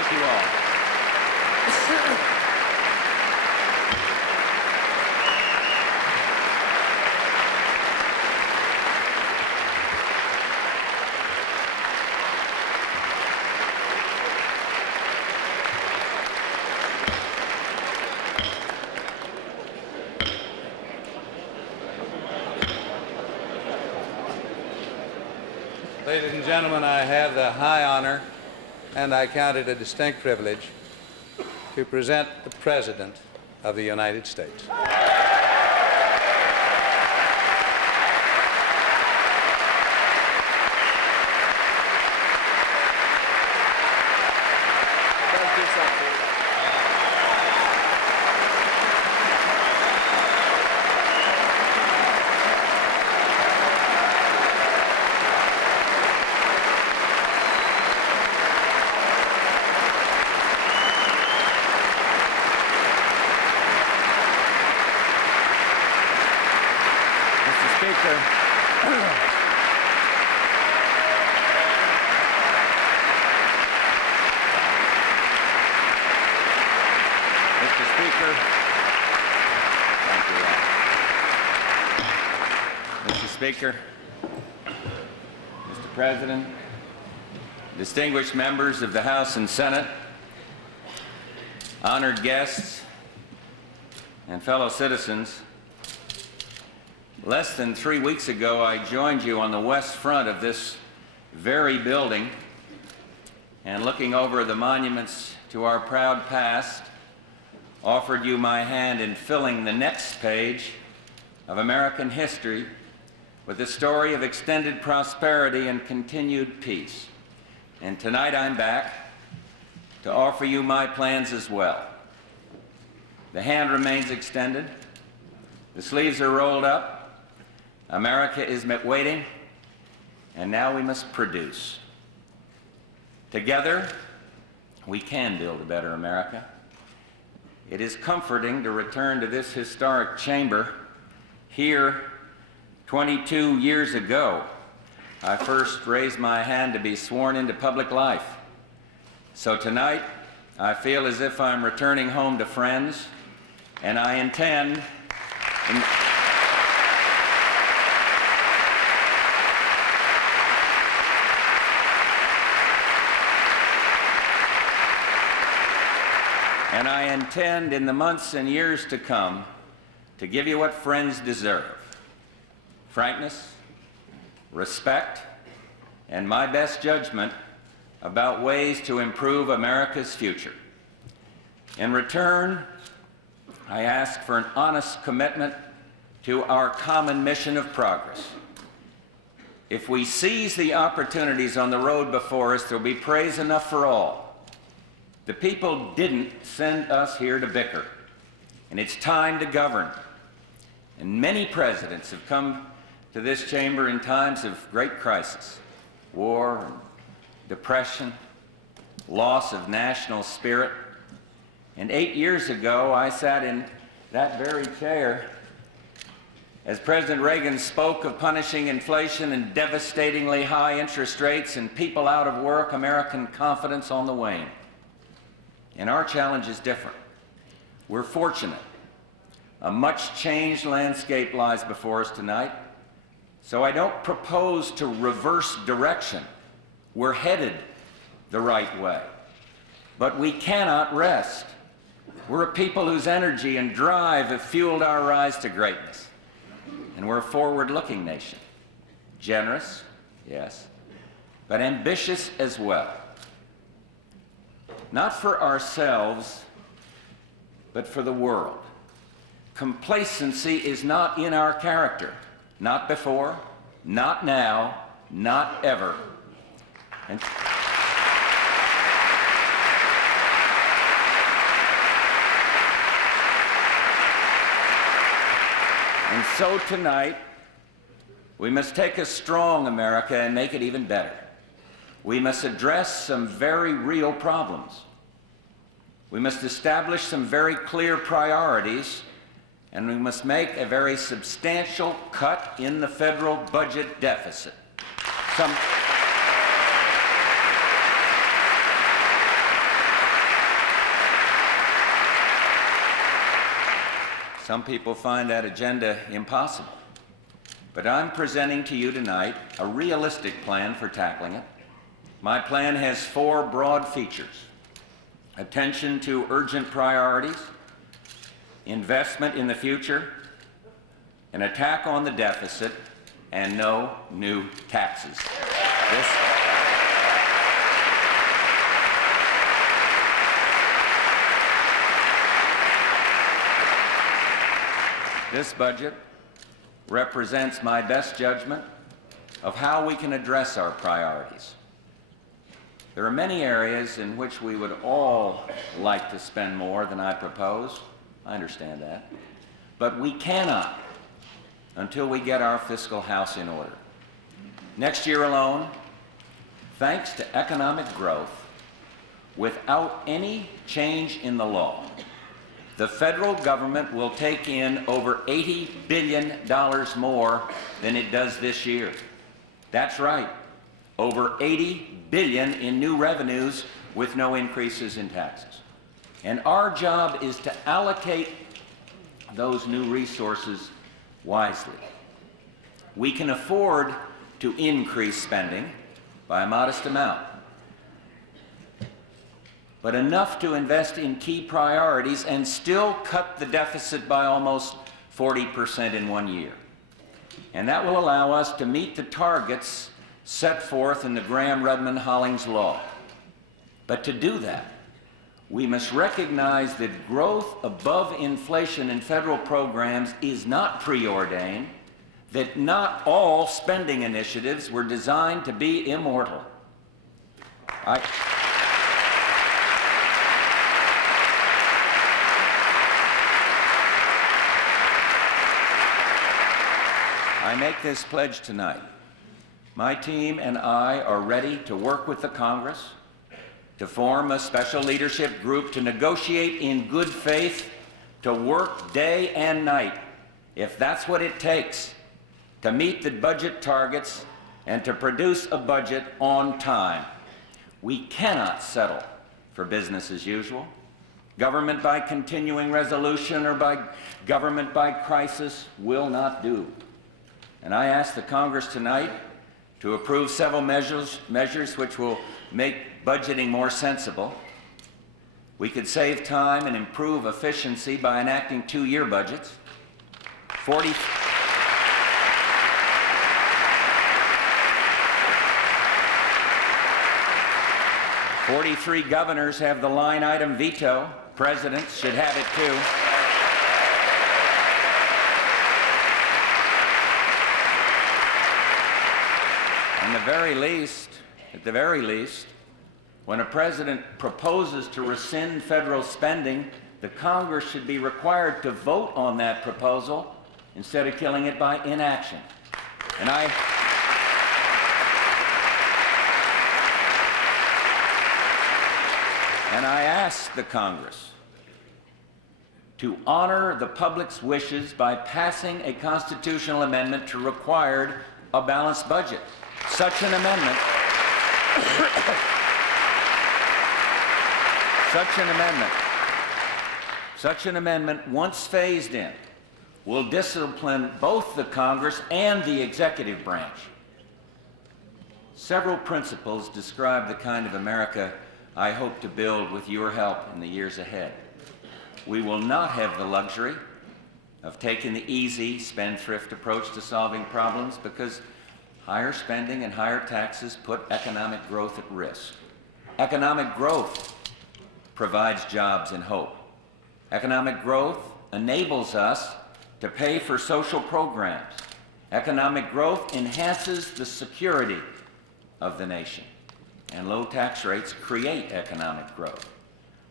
Thank you all. Ladies and gentlemen, I have the high honor, and I count it a distinct privilege, to present the President of the United States. Mr. Speaker, Mr. President, distinguished members of the House and Senate, honored guests, and fellow citizens, less than 3 weeks ago, I joined you on the west front of this very building, and looking over the monuments to our proud past, offered you my hand in filling the next page of American history with a story of extended prosperity and continued peace. And tonight I'm back to offer you my plans as well. The hand remains extended, the sleeves are rolled up, America is waiting, and now we must produce. Together, we can build a better America. It is comforting to return to this historic chamber. Here, 22 years ago, I first raised my hand to be sworn into public life. So tonight, I feel as if I'm returning home to friends, and I intend in the months and years to come to give you what friends deserve: frankness, respect, and my best judgment about ways to improve America's future. In return, I ask for an honest commitment to our common mission of progress. If we seize the opportunities on the road before us, there will be praise enough for all. The people didn't send us here to bicker, and it's time to govern. And many presidents have come to this chamber in times of great crisis: war, depression, loss of national spirit. And 8 years ago, I sat in that very chair as President Reagan spoke of punishing inflation and devastatingly high interest rates and people out of work, American confidence on the wane. And our challenge is different. We're fortunate. A much-changed landscape lies before us tonight, so I don't propose to reverse direction. We're headed the right way. But we cannot rest. We're a people whose energy and drive have fueled our rise to greatness. And we're a forward-looking nation. Generous, yes, but ambitious as well. Not for ourselves, but for the world. Complacency is not in our character. Not before, not now, not ever. And so tonight, we must take a strong America and make it even better. We must address some very real problems. We must establish some very clear priorities, and we must make a very substantial cut in the federal budget deficit. Some people find that agenda impossible. But I'm presenting to you tonight a realistic plan for tackling it. My plan has 4 broad features: attention to urgent priorities, investment in the future, an attack on the deficit, and no new taxes. This budget represents my best judgment of how we can address our priorities. There are many areas in which we would all like to spend more than I propose. I understand that. But we cannot until we get our fiscal house in order. Next year alone, thanks to economic growth, without any change in the law, the federal government will take in over $80 billion more than it does this year. That's right, over $80 billion in new revenues with no increases in taxes. And our job is to allocate those new resources wisely. We can afford to increase spending by a modest amount, but enough to invest in key priorities and still cut the deficit by almost 40% in 1 year. And that will allow us to meet the targets set forth in the Graham-Rudman-Hollings law. But to do that, we must recognize that growth above inflation in federal programs is not preordained, that not all spending initiatives were designed to be immortal. I make this pledge tonight. My team and I are ready to work with the Congress to form a special leadership group to negotiate in good faith, to work day and night, if that's what it takes, to meet the budget targets and to produce a budget on time. We cannot settle for business as usual. Government by continuing resolution or by government by crisis will not do. And I ask the Congress tonight to approve several measures which will make budgeting more sensible. We could save time and improve efficiency by enacting 2-year budgets. 43 governors have the line item veto. Presidents should have it too. At the very least, when a president proposes to rescind federal spending, the Congress should be required to vote on that proposal instead of killing it by inaction. And I ask the Congress to honor the public's wishes by passing a constitutional amendment to require a balanced budget. Such an amendment, once phased in, will discipline both the Congress and the executive branch. Several principles describe the kind of America I hope to build with your help in the years ahead. We will not have the luxury of taking the easy, spendthrift approach to solving problems because higher spending and higher taxes put economic growth at risk. Economic growth provides jobs and hope. Economic growth enables us to pay for social programs. Economic growth enhances the security of the nation. And low tax rates create economic growth.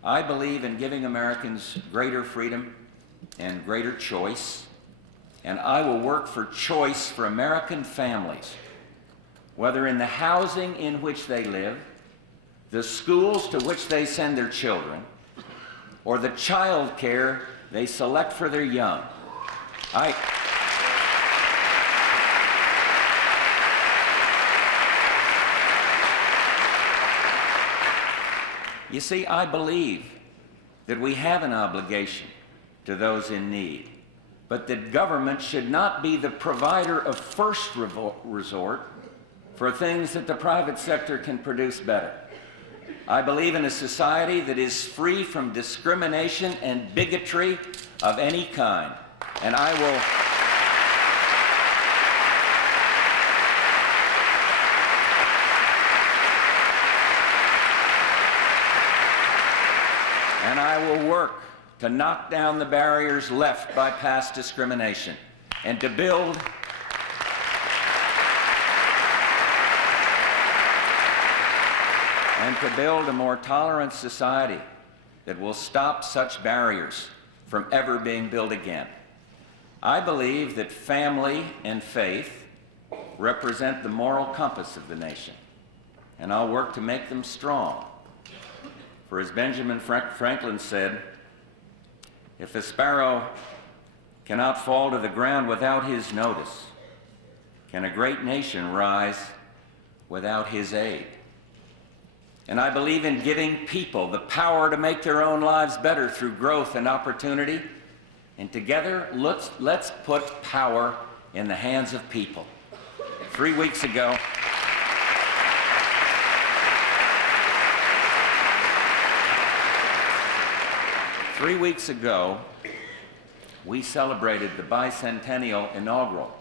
I believe in giving Americans greater freedom and greater choice, and I will work for choice for American families, whether in the housing in which they live, the schools to which they send their children, or the child care they select for their young. You see, I believe that we have an obligation to those in need, but that government should not be the provider of first resort for things that the private sector can produce better. I believe in a society that is free from discrimination and bigotry of any kind, and I will work to knock down the barriers left by past discrimination and to build a more tolerant society that will stop such barriers from ever being built again. I believe that family and faith represent the moral compass of the nation, and I'll work to make them strong. For as Benjamin Franklin said, if a sparrow cannot fall to the ground without his notice, can a great nation rise without his aid? And I believe in giving people the power to make their own lives better through growth and opportunity. And together, let's put power in the hands of people. 3 weeks ago, we celebrated the bicentennial inaugural,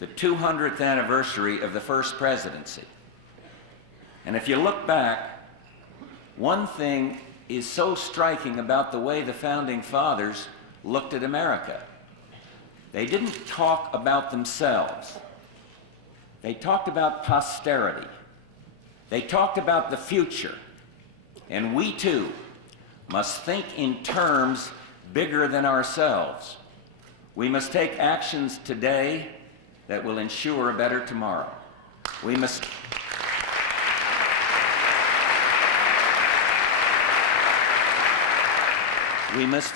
the 200th anniversary of the first presidency. And if you look back, one thing is so striking about the way the founding fathers looked at America. They didn't talk about themselves. They talked about posterity. They talked about the future. And we too must think in terms bigger than ourselves. We must take actions today that will ensure a better tomorrow. We must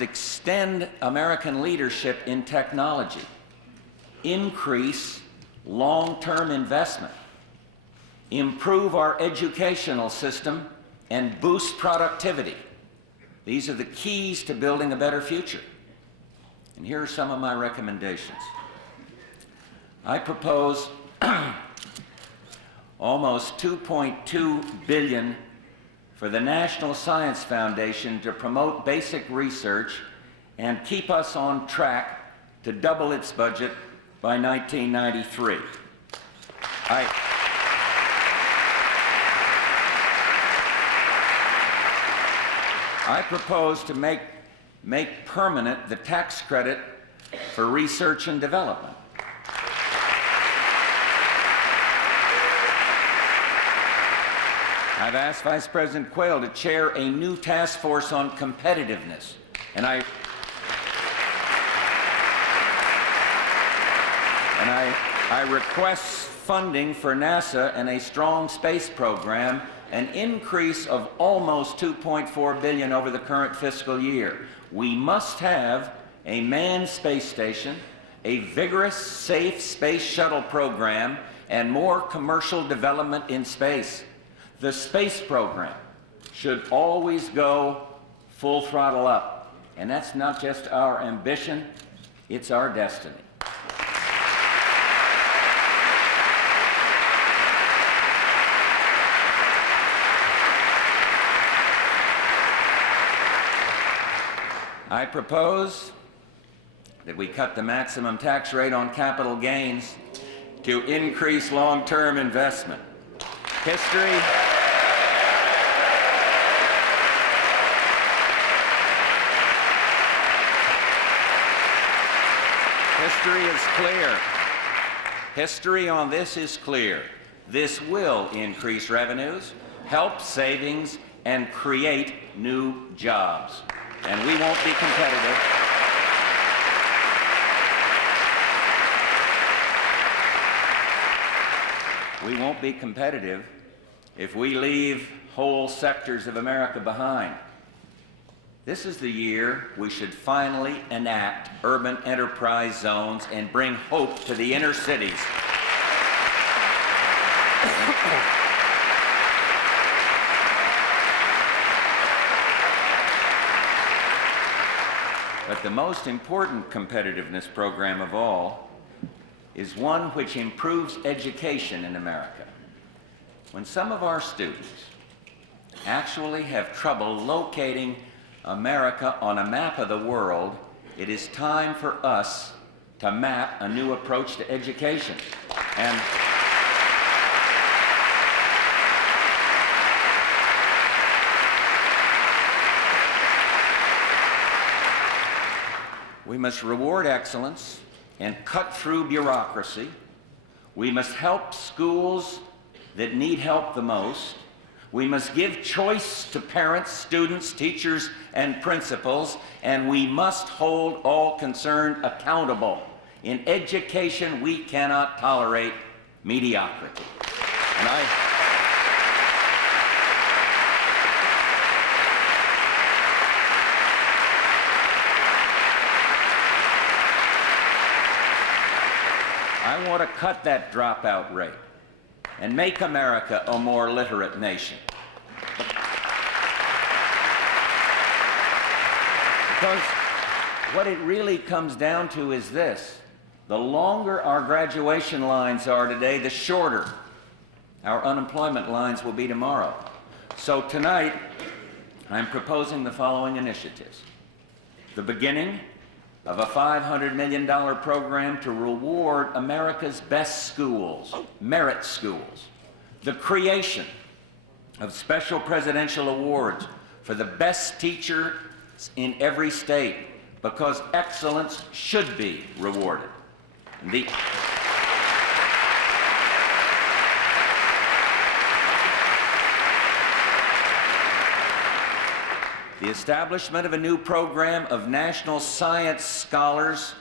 extend American leadership in technology, increase long-term investment, improve our educational system, and boost productivity. These are the keys to building a better future. And here are some of my recommendations. I propose almost $2.2 billion for the National Science Foundation to promote basic research and keep us on track to double its budget by 1993. I propose to make permanent the tax credit for research and development. I've asked Vice President Quayle to chair a new task force on competitiveness, and I request funding for NASA and a strong space program, an increase of almost $2.4 billion over the current fiscal year. We must have a manned space station, a vigorous, safe space shuttle program, and more commercial development in space. The space program should always go full throttle up, and that's not just our ambition, it's our destiny. I propose that we cut the maximum tax rate on capital gains to increase long-term investment. History is clear. History on this is clear. This will increase revenues, help savings, and create new jobs. And we won't be competitive. We won't be competitive if we leave whole sectors of America behind. This is the year we should finally enact urban enterprise zones and bring hope to the inner cities. But But the most important competitiveness program of all is one which improves education in America. When some of our students actually have trouble locating America on a map of the world, it is time for us to map a new approach to education. And we must reward excellence and cut through bureaucracy. We must help schools that need help the most. We must give choice to parents, students, teachers, and principals, and we must hold all concerned accountable. In education, we cannot tolerate mediocrity. And I want to cut that dropout rate and make America a more literate nation. Because what it really comes down to is this: the longer our graduation lines are today, the shorter our unemployment lines will be tomorrow. So tonight, I'm proposing the following initiatives: the beginning of a $500 million program to reward America's best schools, merit schools; the creation of special presidential awards for the best teachers in every state, because excellence should be rewarded. The establishment of a new program of national science scholars,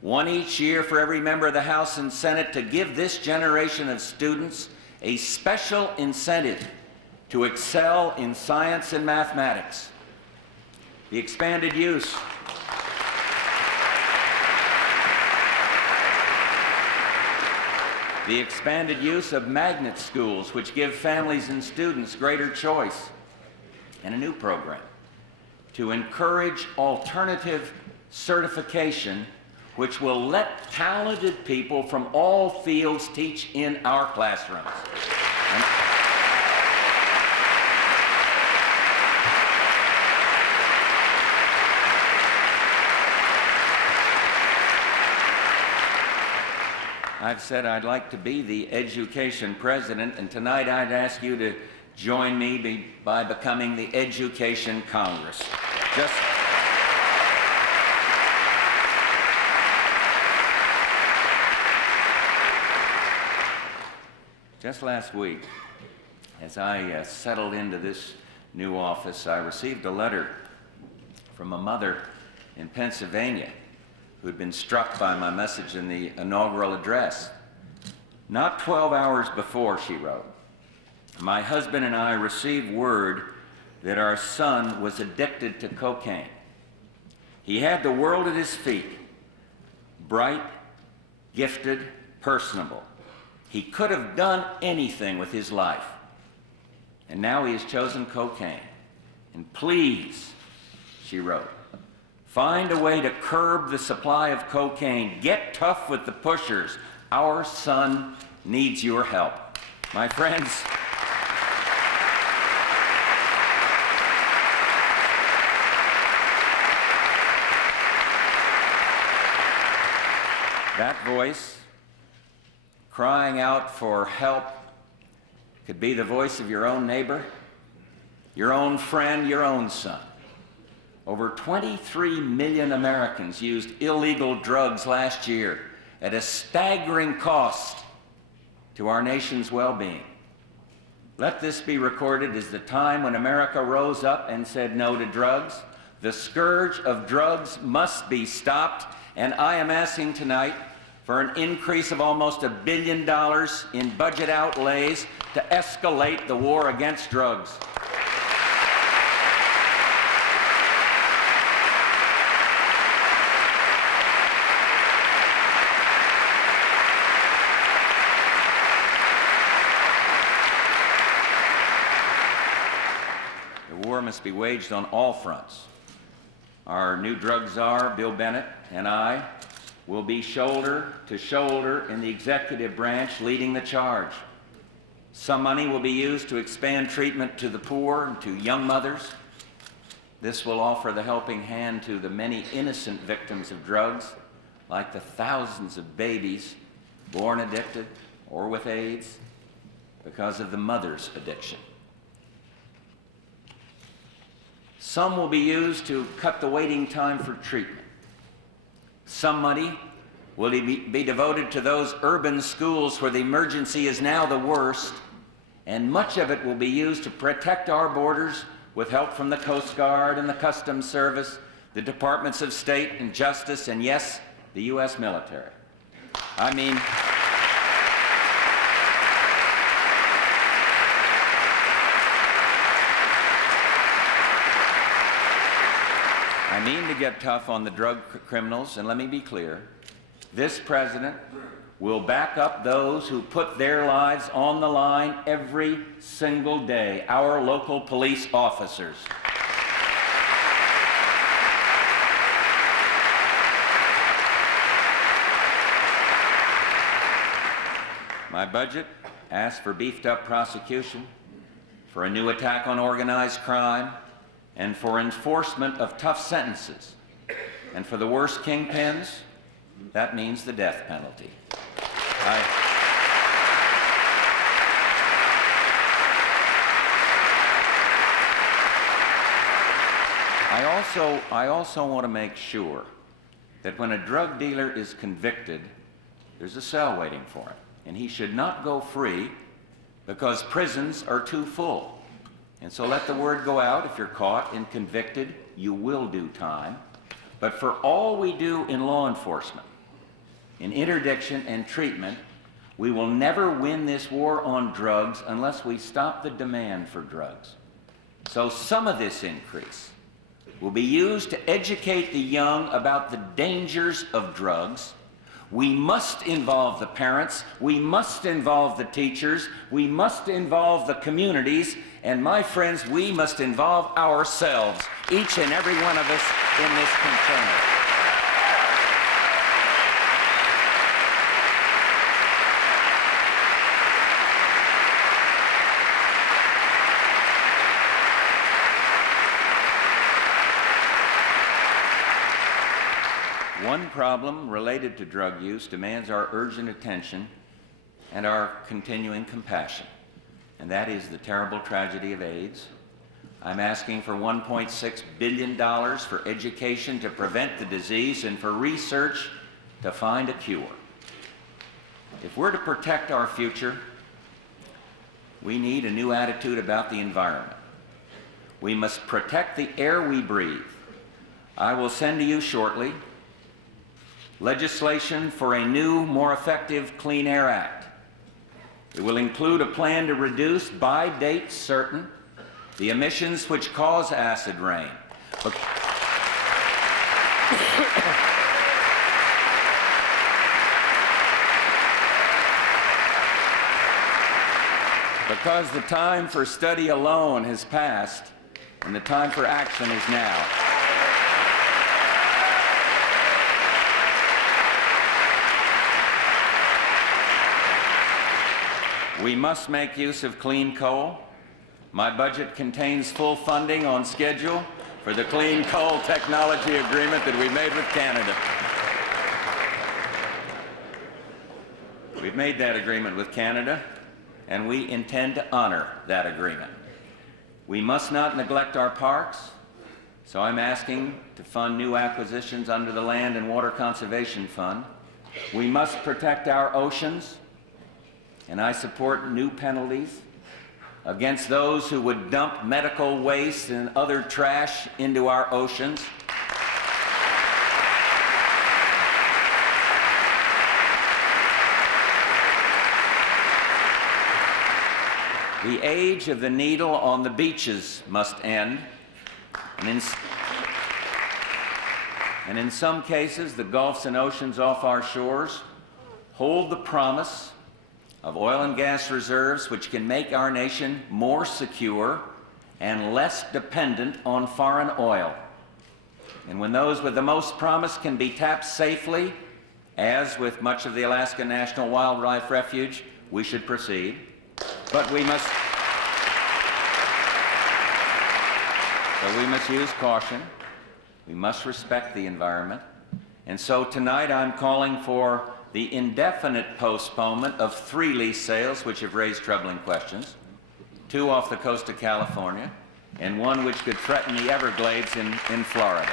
one each year for every member of the House and Senate, to give this generation of students a special incentive to excel in science and mathematics. The expanded use of magnet schools, which give families and students greater choice, and a new program to encourage alternative certification, which will let talented people from all fields teach in our classrooms. I've said I'd like to be the education president, and tonight I'd ask you to join me by becoming the Education Congress. Just last week, as I settled into this new office, I received a letter from a mother in Pennsylvania who'd been struck by my message in the inaugural address. Not 12 hours before, she wrote, my husband and I received word that our son was addicted to cocaine. He had the world at his feet, bright, gifted, personable. He could have done anything with his life. And now he has chosen cocaine. And please, she wrote, find a way to curb the supply of cocaine. Get tough with the pushers. Our son needs your help. My friends, that voice crying out for help could be the voice of your own neighbor, your own friend, your own son. Over 23 million Americans used illegal drugs last year at a staggering cost to our nation's well-being. Let this be recorded as the time when America rose up and said no to drugs. The scourge of drugs must be stopped, and I am asking tonight for an increase of almost $1 billion in budget outlays to escalate the war against drugs. The war must be waged on all fronts. our new drug czar, Bill Bennett, and I will be shoulder to shoulder in the executive branch leading the charge. Some money will be used to expand treatment to the poor and to young mothers. This will offer the helping hand to the many innocent victims of drugs, like the thousands of babies born addicted or with AIDS because of the mother's addiction. Some will be used to cut the waiting time for treatment. Some money will be devoted to those urban schools where the emergency is now the worst, and much of it will be used to protect our borders with help from the Coast Guard and the Customs Service, the Departments of State and Justice, and yes, the U.S. military. I mean, to get tough on the drug criminals, and let me be clear, this president will back up those who put their lives on the line every single day, our local police officers. My budget asks for beefed up prosecution, for a new attack on organized crime, and for enforcement of tough sentences. And for the worst kingpins, that means the death penalty. I also want to make sure that when a drug dealer is convicted, there's a cell waiting for him. And he should not go free because prisons are too full. And so let the word go out, if you're caught and convicted, you will do time. But for all we do in law enforcement, in interdiction and treatment, we will never win this war on drugs unless we stop the demand for drugs. So some of this increase will be used to educate the young about the dangers of drugs. We must involve the parents, we must involve the teachers, we must involve the communities, and my friends, we must involve ourselves, each and every one of us in this container. One problem related to drug use demands our urgent attention and our continuing compassion, and that is the terrible tragedy of AIDS. I'm asking for $1.6 billion for education to prevent the disease and for research to find a cure. If we're to protect our future, we need a new attitude about the environment. We must protect the air we breathe. I will send to you shortly legislation for a new, more effective Clean Air Act. It will include a plan to reduce, by date certain, the emissions which cause acid rain. Because the time for study alone has passed, and the time for action is now. We must make use of clean coal. My budget contains full funding on schedule for the clean coal technology agreement that we made with Canada. We've made that agreement with Canada, and we intend to honor that agreement. We must not neglect our parks, so I'm asking to fund new acquisitions under the Land and Water Conservation Fund. We must protect our oceans, and I support new penalties against those who would dump medical waste and other trash into our oceans. The age of the needle on the beaches must end, and in some cases, the gulfs and oceans off our shores hold the promise of oil and gas reserves which can make our nation more secure and less dependent on foreign oil. And when those with the most promise can be tapped safely, as with much of the Alaska National Wildlife Refuge, we should proceed. But we must use caution. We must respect the environment. And so tonight I'm calling for the indefinite postponement of 3 lease sales which have raised troubling questions, 2 off the coast of California, and 1 which could threaten the Everglades in Florida.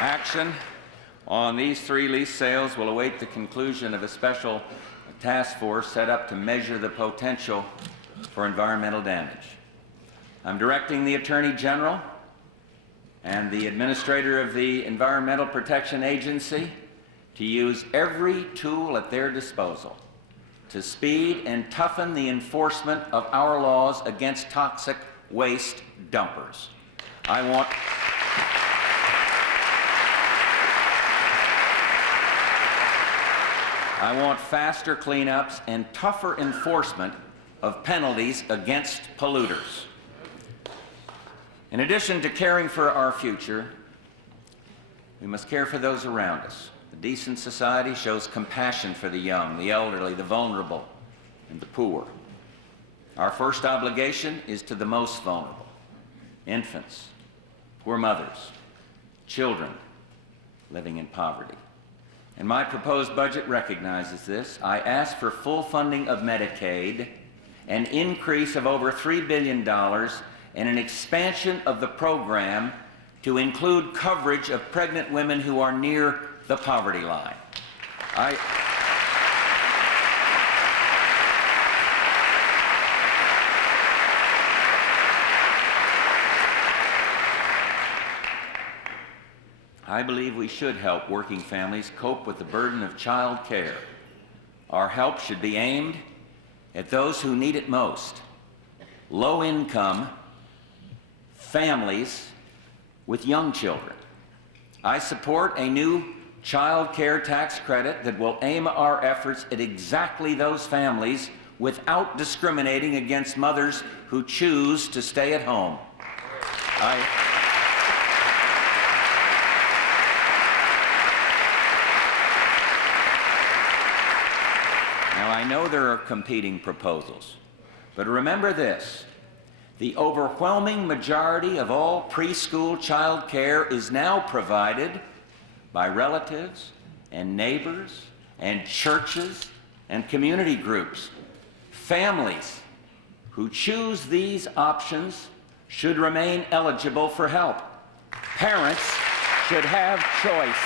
Action on these 3 lease sales will await the conclusion of a special task force set up to measure the potential for environmental damage. I'm directing the Attorney General and the Administrator of the Environmental Protection Agency to use every tool at their disposal to speed and toughen the enforcement of our laws against toxic waste dumpers. I want faster cleanups and tougher enforcement of penalties against polluters. In addition to caring for our future, we must care for those around us. A decent society shows compassion for the young, the elderly, the vulnerable, and the poor. Our first obligation is to the most vulnerable: infants, poor mothers, children living in poverty. And my proposed budget recognizes this. I ask for full funding of Medicaid, an increase of over $3 billion, and an expansion of the program to include coverage of pregnant women who are near the poverty line. I believe we should help working families cope with the burden of child care. Our help should be aimed at those who need it most: low-income families with young children. I support a new child care tax credit that will aim our efforts at exactly those families without discriminating against mothers who choose to stay at home. Now, I know there are competing proposals, but remember this: the overwhelming majority of all preschool child care is now provided by relatives and neighbors and churches and community groups. Families who choose these options should remain eligible for help. Parents should have choice.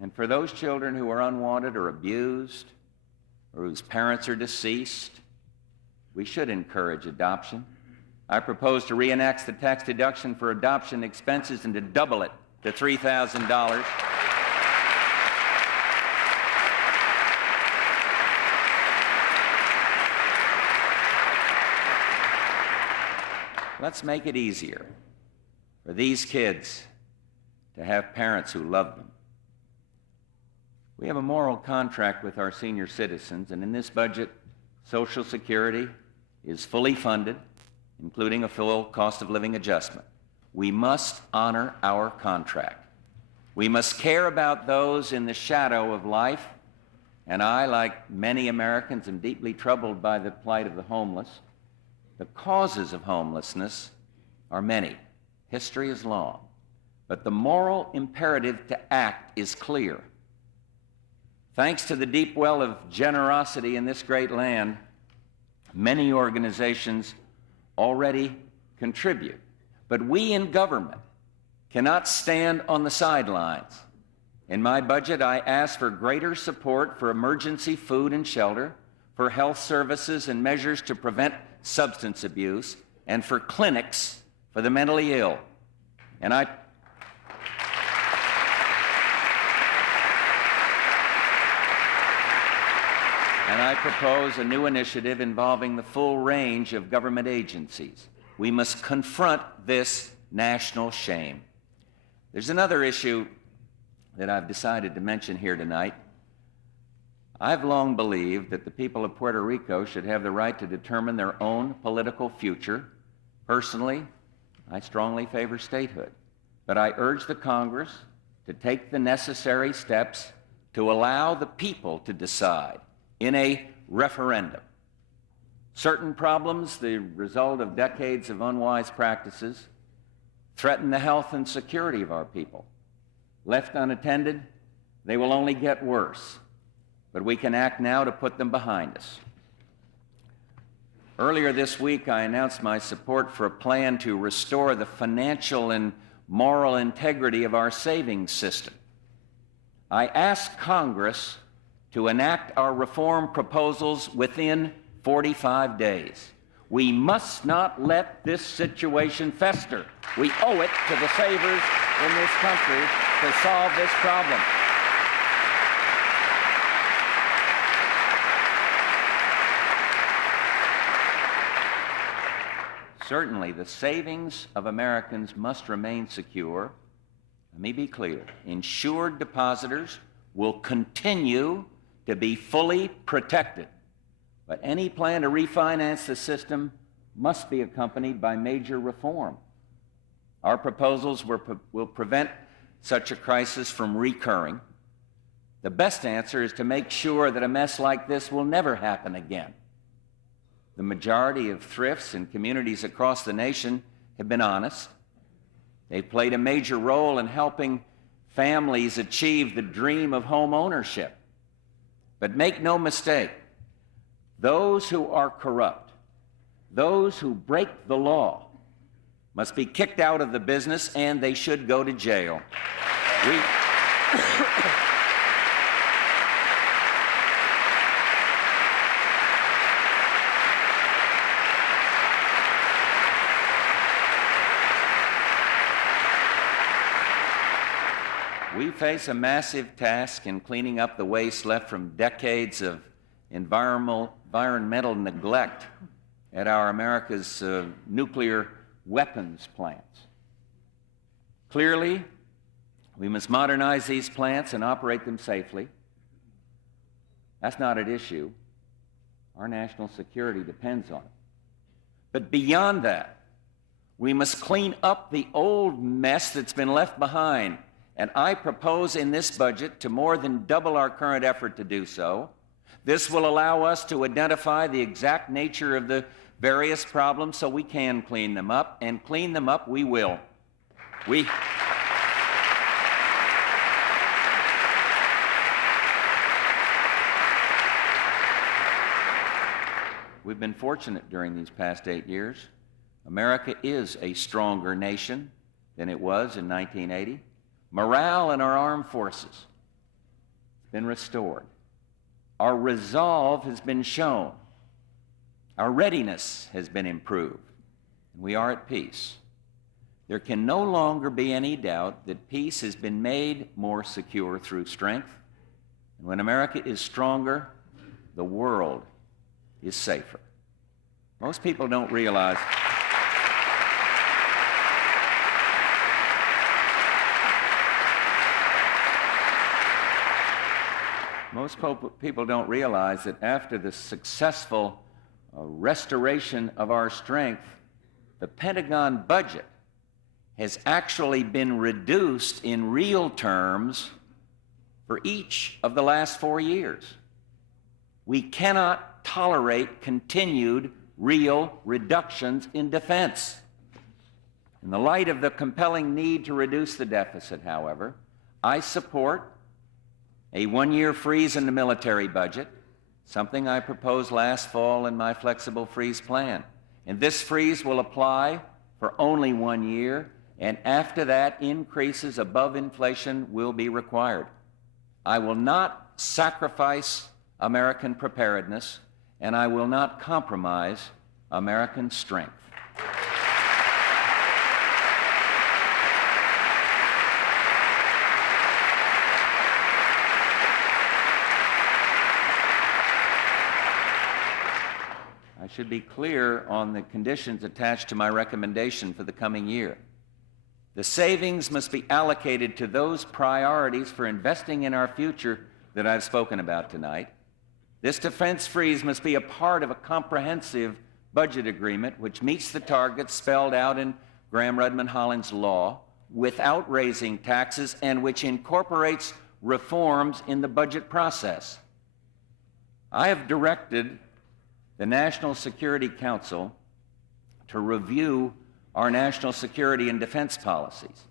And for those children who are unwanted or abused, or whose parents are deceased, we should encourage adoption. I propose to reenact the tax deduction for adoption expenses and to double it to $3,000. Let's make it easier for these kids to have parents who love them. We have a moral contract with our senior citizens, and in this budget, Social Security is fully funded, including a full cost of living adjustment. We must honor our contract. We must care about those in the shadow of life, and I, like many Americans, am deeply troubled by the plight of the homeless. The causes of homelessness are many. History is long. But the moral imperative to act is clear. Thanks to the deep well of generosity in this great land, many organizations already contribute. But we in government cannot stand on the sidelines. In my budget, I ask for greater support for emergency food and shelter, for health services and measures to prevent substance abuse, and for clinics for the mentally ill. And I propose a new initiative involving the full range of government agencies. We must confront this national shame. There's another issue that I've decided to mention here tonight. I've long believed that the people of Puerto Rico should have the right to determine their own political future. Personally, I strongly favor statehood, but I urge the Congress to take the necessary steps to allow the people to decide in a referendum. Certain problems, the result of decades of unwise practices, threaten the health and security of our people. Left unattended, they will only get worse, but we can act now to put them behind us. Earlier this week, I announced my support for a plan to restore the financial and moral integrity of our savings system. I asked Congress to enact our reform proposals within 45 days. We must not let this situation fester. We owe it to the savers in this country to solve this problem. Certainly, the savings of Americans must remain secure. Let me be clear. Insured depositors will continue to be fully protected, but any plan to refinance the system must be accompanied by major reform. Our proposals will prevent such a crisis from recurring. The best answer is to make sure that a mess like this will never happen again. The majority of thrifts and communities across the nation have been honest. They've played a major role in helping families achieve the dream of home ownership. But make no mistake, those who are corrupt, those who break the law, must be kicked out of the business, and they should go to jail. We face a massive task in cleaning up the waste left from decades of environmental neglect at our America's nuclear weapons plants. Clearly, we must modernize these plants and operate them safely. That's not at issue. Our national security depends on it. But beyond that, we must clean up the old mess that's been left behind. And I propose in this budget to more than double our current effort to do so. This will allow us to identify the exact nature of the various problems so we can clean them up, and clean them up we will. We've been fortunate during these past 8 years. America is a stronger nation than it was in 1980. Morale in our armed forces has been restored. Our resolve has been shown. Our readiness has been improved. And we are at peace. There can no longer be any doubt that peace has been made more secure through strength. And when America is stronger, the world is safer. Most people don't realize that after the successful restoration of our strength, the Pentagon budget has actually been reduced in real terms for each of the last 4 years. We cannot tolerate continued real reductions in defense. In the light of the compelling need to reduce the deficit, however, I support a one-year freeze in the military budget, something I proposed last fall in my flexible freeze plan. And this freeze will apply for only 1 year, and after that, increases above inflation will be required. I will not sacrifice American preparedness, and I will not compromise American strength. I should be clear on the conditions attached to my recommendation for the coming year. The savings must be allocated to those priorities for investing in our future that I've spoken about tonight. This defense freeze must be a part of a comprehensive budget agreement which meets the targets spelled out in Graham-Rudman-Holland's law without raising taxes and which incorporates reforms in the budget process. I have directed the National Security Council to review our national security and defense policies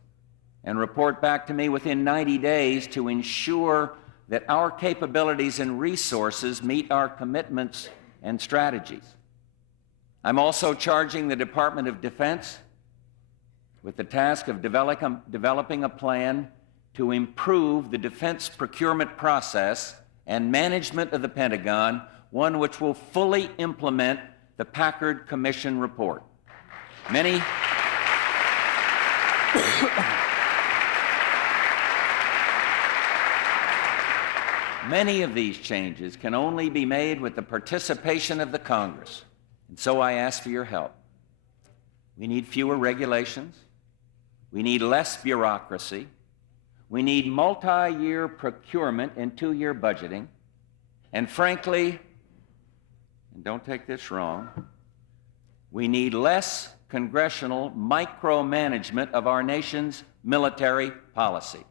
and report back to me within 90 days to ensure that our capabilities and resources meet our commitments and strategies. I'm also charging the Department of Defense with the task of developing a plan to improve the defense procurement process and management of the Pentagon, one which will fully implement the Packard Commission report. Many of these changes can only be made with the participation of the Congress, and so I ask for your help. We need fewer regulations. We need less bureaucracy. We need multi-year procurement and two-year budgeting. And frankly, and don't take this wrong, we need less congressional micromanagement of our nation's military policy.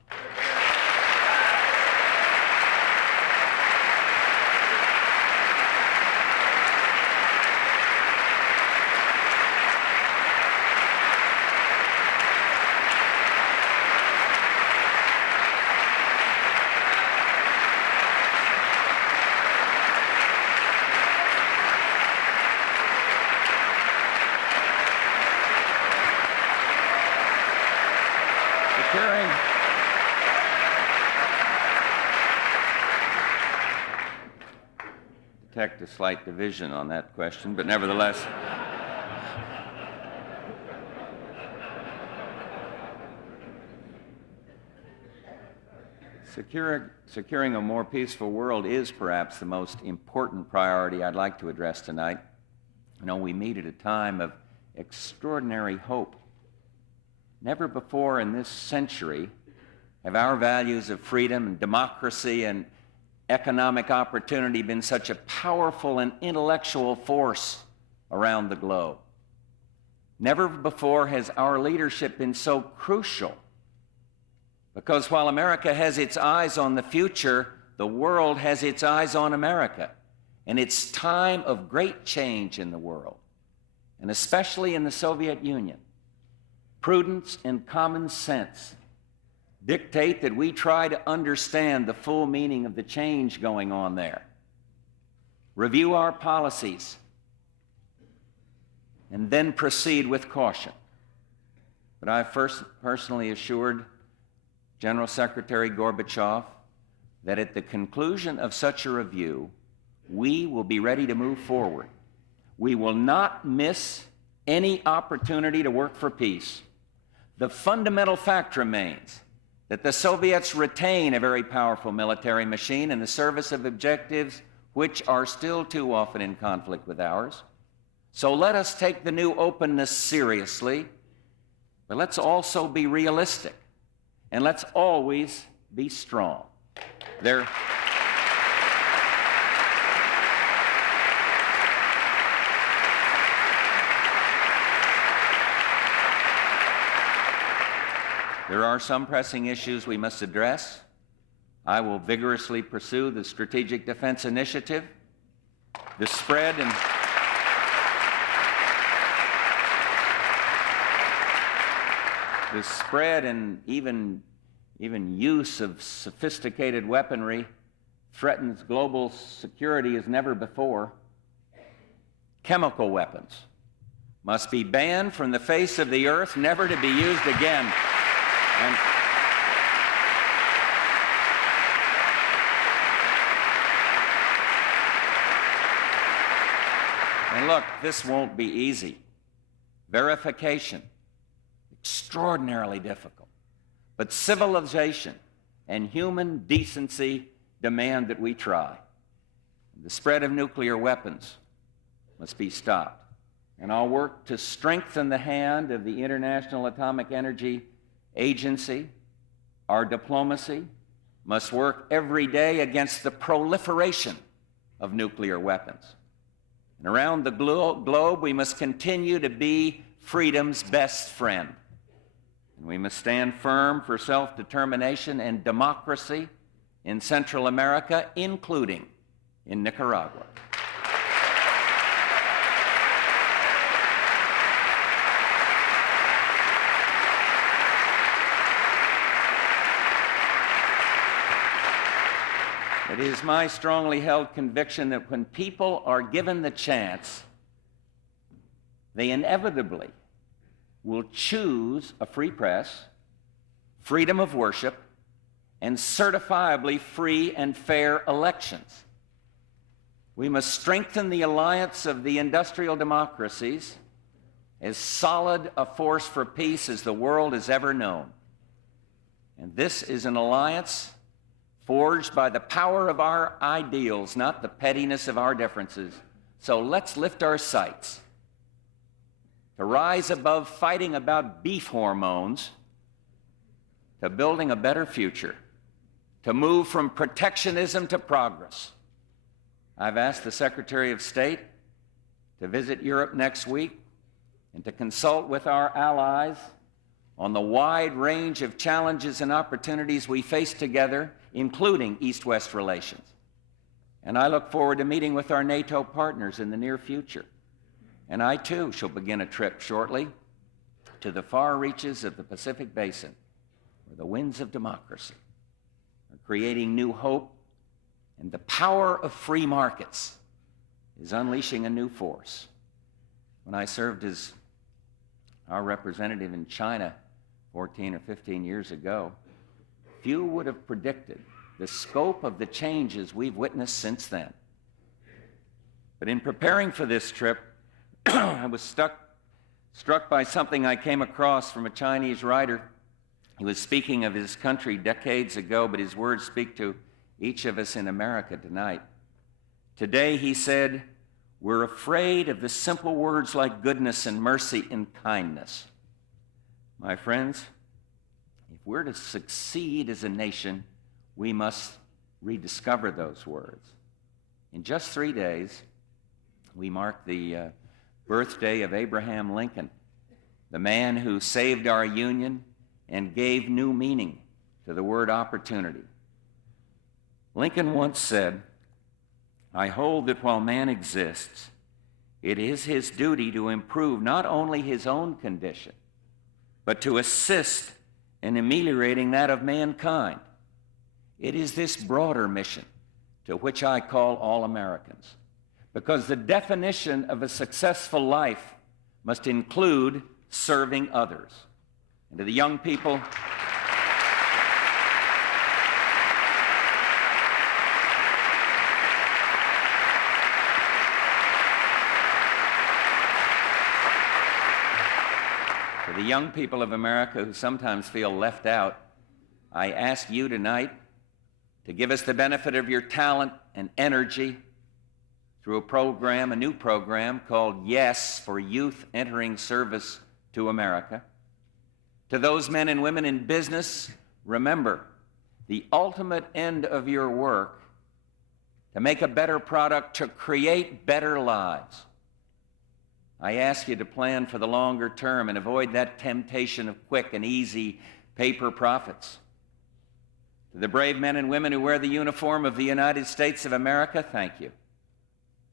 Detect a slight division on that question, but nevertheless. Securing a more peaceful world is perhaps the most important priority I'd like to address tonight. You know, we meet at a time of extraordinary hope. Never before in this century have our values of freedom and democracy and economic opportunity been such a powerful and intellectual force around the globe. Never before has our leadership been so crucial, because while America has its eyes on the future, the world has its eyes on America. And it's time of great change in the world, and especially in the Soviet Union. Prudence and common sense dictate that we try to understand the full meaning of the change going on there. Review our policies, and then proceed with caution. But I've personally assured General Secretary Gorbachev that at the conclusion of such a review, we will be ready to move forward. We will not miss any opportunity to work for peace. The fundamental fact remains that the Soviets retain a very powerful military machine in the service of objectives which are still too often in conflict with ours. So let us take the new openness seriously, but let's also be realistic, and let's always be strong. There are some pressing issues we must address. I will vigorously pursue the Strategic Defense Initiative, the spread and even use of sophisticated weaponry threatens global security as never before. Chemical weapons must be banned from the face of the earth, never to be used again. And look, this won't be easy. Verification, extraordinarily difficult. But civilization and human decency demand that we try. The spread of nuclear weapons must be stopped. And I'll work to strengthen the hand of the International Atomic Energy agency, our diplomacy, must work every day against the proliferation of nuclear weapons. And around the globe, we must continue to be freedom's best friend. And we must stand firm for self-determination and democracy in Central America, including in Nicaragua. It is my strongly held conviction that when people are given the chance, they inevitably will choose a free press, freedom of worship, and certifiably free and fair elections. We must strengthen the alliance of the industrial democracies, as solid a force for peace as the world has ever known. And this is an alliance forged by the power of our ideals, not the pettiness of our differences. So let's lift our sights to rise above fighting about beef hormones to building a better future, to move from protectionism to progress. I've asked the Secretary of State to visit Europe next week and to consult with our allies on the wide range of challenges and opportunities we face together, including East-West relations. And I look forward to meeting with our NATO partners in the near future. And I, too, shall begin a trip shortly to the far reaches of the Pacific Basin, where the winds of democracy are creating new hope, and the power of free markets is unleashing a new force. When I served as our representative in China 14 or 15 years ago, few would have predicted the scope of the changes we've witnessed since then. But in preparing for this trip, I was struck by something I came across from a Chinese writer. He was speaking of his country decades ago, but his words speak to each of us in America tonight. Today, he said, we're afraid of the simple words like goodness and mercy and kindness. My friends, if we're to succeed as a nation, we must rediscover those words. In just 3 days, we mark the birthday of Abraham Lincoln, the man who saved our union and gave new meaning to the word opportunity. Lincoln once said, I hold that while man exists, it is his duty to improve not only his own condition, but to assist in ameliorating that of mankind. It is this broader mission to which I call all Americans, because the definition of a successful life must include serving others. And to the young people, of America who sometimes feel left out, I ask you tonight to give us the benefit of your talent and energy through a new program called Yes for Youth Entering Service to America. To those men and women in business, remember, the ultimate end of your work to make a better product, to create better lives. I ask you to plan for the longer term and avoid that temptation of quick and easy paper profits. To the brave men and women who wear the uniform of the United States of America, thank you.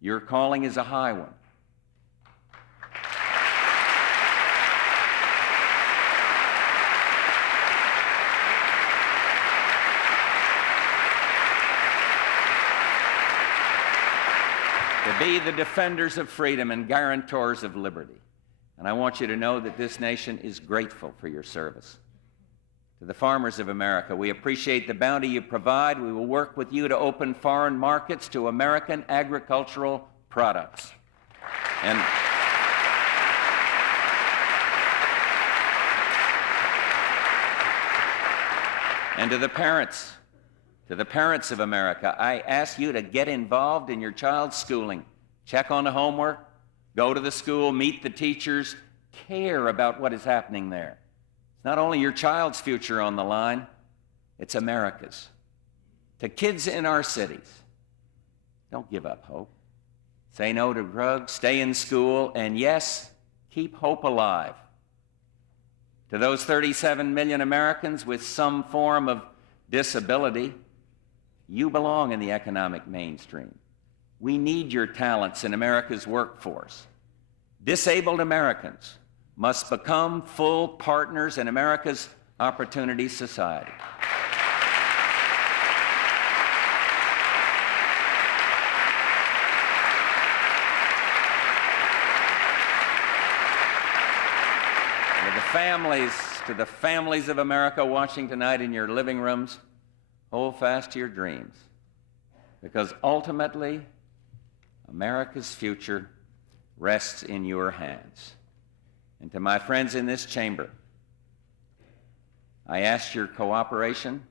Your calling is a high one. To be the defenders of freedom and guarantors of liberty. And I want you to know that this nation is grateful for your service. To the farmers of America, we appreciate the bounty you provide. We will work with you to open foreign markets to American agricultural products. And to the parents of America, I ask you to get involved in your child's schooling. Check on the homework, go to the school, meet the teachers, care about what is happening there. It's not only your child's future on the line, it's America's. To kids in our cities, don't give up hope. Say no to drugs, stay in school, and yes, keep hope alive. To those 37 million Americans with some form of disability, you belong in the economic mainstream. We need your talents in America's workforce. Disabled Americans must become full partners in America's opportunity society. To the families of America watching tonight in your living rooms, hold fast to your dreams, because ultimately, America's future rests in your hands. And to my friends in this chamber, I ask your cooperation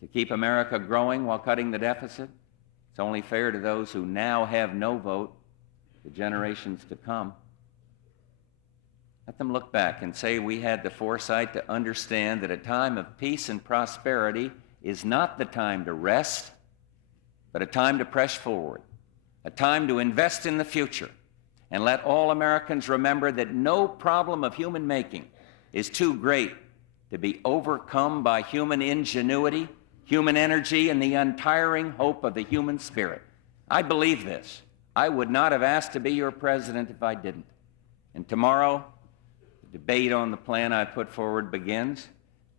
to keep America growing while cutting the deficit. It's only fair to those who now have no vote, the generations to come. Let them look back and say we had the foresight to understand that a time of peace and prosperity is not the time to rest, but a time to press forward, a time to invest in the future. And let all Americans remember that no problem of human making is too great to be overcome by human ingenuity, human energy, and the untiring hope of the human spirit. I believe this. I would not have asked to be your president if I didn't. And tomorrow, the debate on the plan I put forward begins,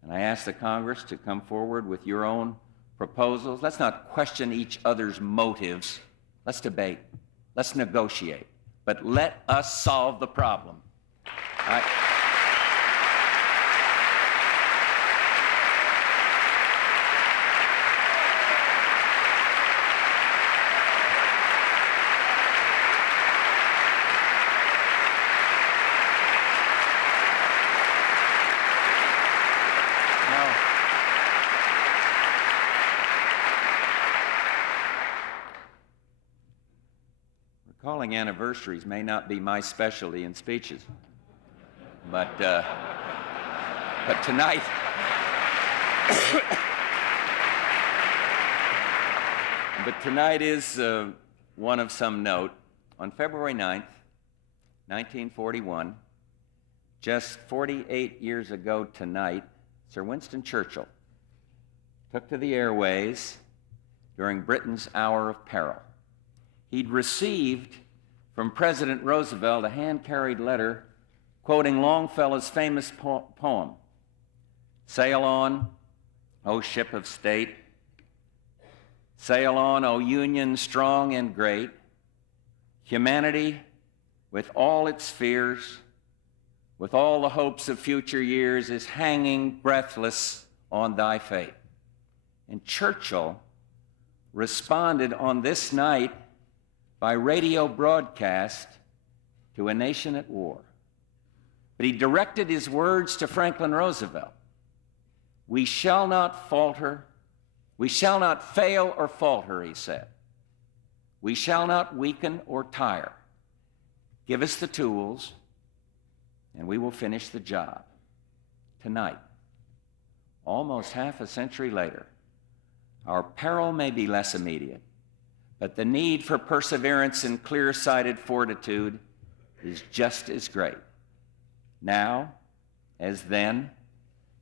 and I ask the Congress to come forward with your own proposals. Let's not question each other's motives. Let's debate. Let's negotiate. But let us solve the problem. Calling anniversaries may not be my specialty in speeches, but tonight, tonight is one of some note. On February 9th, 1941, just 48 years ago tonight, Sir Winston Churchill took to the airways during Britain's hour of peril. He'd received from President Roosevelt a hand-carried letter quoting Longfellow's famous poem, "Sail on, O ship of state, sail on, O Union strong and great. Humanity, with all its fears, with all the hopes of future years, is hanging breathless on thy fate." And Churchill responded on this night by radio broadcast to a nation at war. But he directed his words to Franklin Roosevelt. "We shall not falter, we shall not fail or falter," he said. "We shall not weaken or tire. Give us the tools, and we will finish the job." Tonight, almost half a century later, our peril may be less immediate, but the need for perseverance and clear-sighted fortitude is just as great. Now, as then,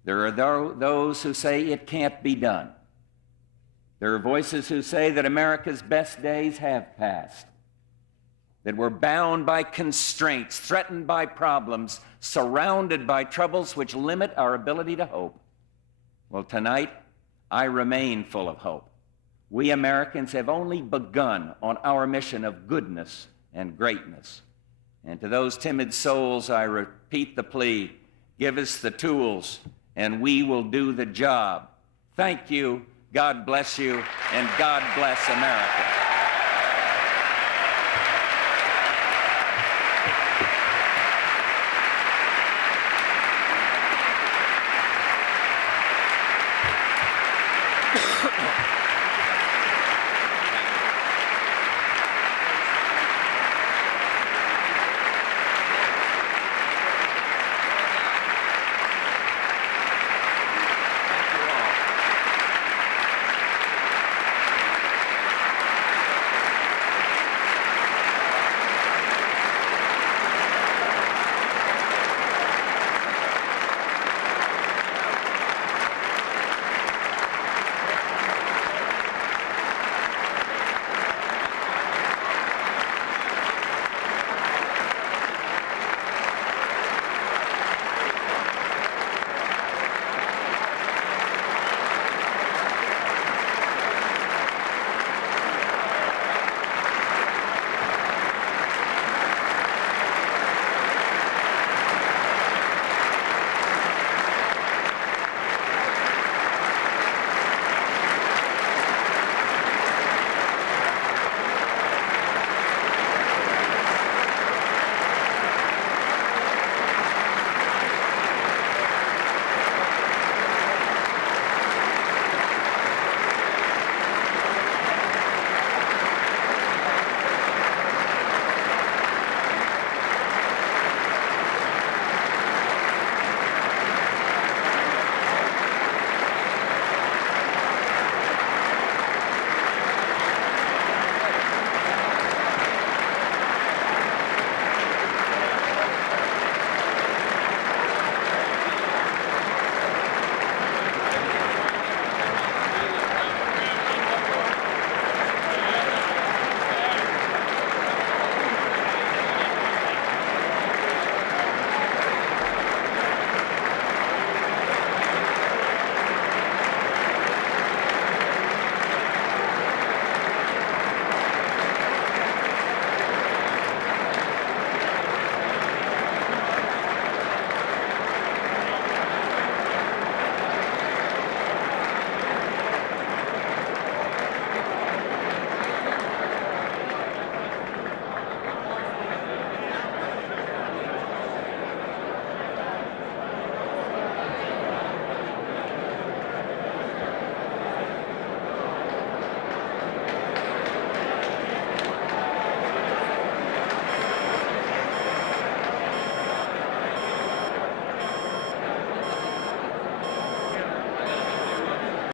there are those who say it can't be done. There are voices who say that America's best days have passed, that we're bound by constraints, threatened by problems, surrounded by troubles which limit our ability to hope. Well, tonight, I remain full of hope. We Americans have only begun on our mission of goodness and greatness. And to those timid souls, I repeat the plea: give us the tools, and we will do the job. Thank you, God bless you, and God bless America.